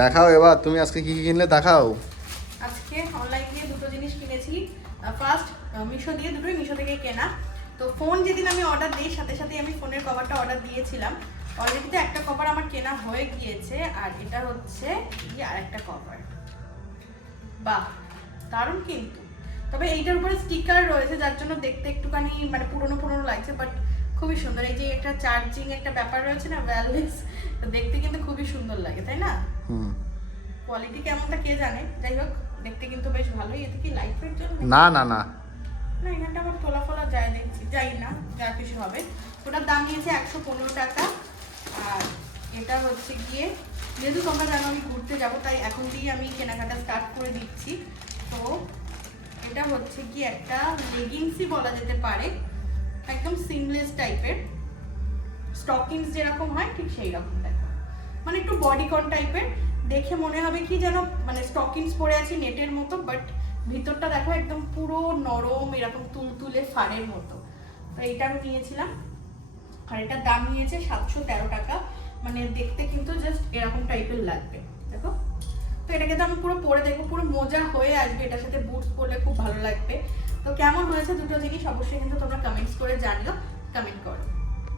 দেখাও এবার তুমি আজকে কি কি কিনলে দেখাও। আজকে অনলাইন দিয়ে দুটো জিনিস কিনেছি। ফার্স্ট মিশো দিয়ে, দুটোই মিশো থেকে কেনা। তো ফোন যেদিন আমি অর্ডার দিই সাথে সাথেই আমি ফোনের কভারটা অর্ডার দিয়েছিলাম। অলরেডি তো একটা কভার আমার কেনা হয়ে গিয়েছে, আর এটা হচ্ছে কি আর একটা কভার। বাহ, দারুণ কিন্তু। তবে এইটার উপরে স্টিকার রয়েছে যার জন্য দেখতে একটুখানি মানে পুরনো পুরনো লাগছে, বাট খুবই সুন্দর। এই যে একটা চার্জিং একটা ব্যাপার রয়েছে না, ওয়্যারলেস, দেখতে কিন্তু খুবই সুন্দর লাগে, তাই না? কোয়ালিটি কেমনটা কে জানে, যাই হোক দেখতে কিন্তু বেশ ভালোই। এতে কি লাইট ওয়েট জন্য না না না, না, এখানটা আবার তোলা ফোলা যায় দেখছি, যাই না যা কিছু হবে। ওটার দাম নিয়েছে 115 টাকা। আর এটা হচ্ছে গিয়ে, যেহেতু তোমরা জানো আমি ঘুরতে যাবো, তাই এখন দিয়ে আমি কেনাকাটা স্টার্ট করে দিচ্ছি। তো এটা হচ্ছে কি একটা লেগিংসই বলা যেতে পারে, একদম সিমলেস টাইপের। স্টকিংস যেরকম হয় ঠিক সেই রকম, দেখো মানে একটু বডিকন টাইপের। দেখে মনে হবে কি যেন মানে স্টকিংস পরে আছি নেটের মতো, বাট ভিতরটা দেখো একদম পুরো নরম, এরকম তুলতুলে ফাড়ের মতো। তো এইটা আমি নিয়েছিলাম, আর এটার দাম নিয়েছে 713 টাকা। মানে দেখতে কিন্তু জাস্ট এরকম টাইপের লাগবে, দেখো। তো এটাকে তো আমি পুরো পরে দেখবো, পুরো মোজা হয়ে আসবে, এটার সাথে বুটস পরলে খুব ভালো লাগবে। তো কেমন হয়েছে দুটো জিনিস অবশ্যই কিন্তু তোমরা কমেন্টস করে জানিও, কমেন্ট করো।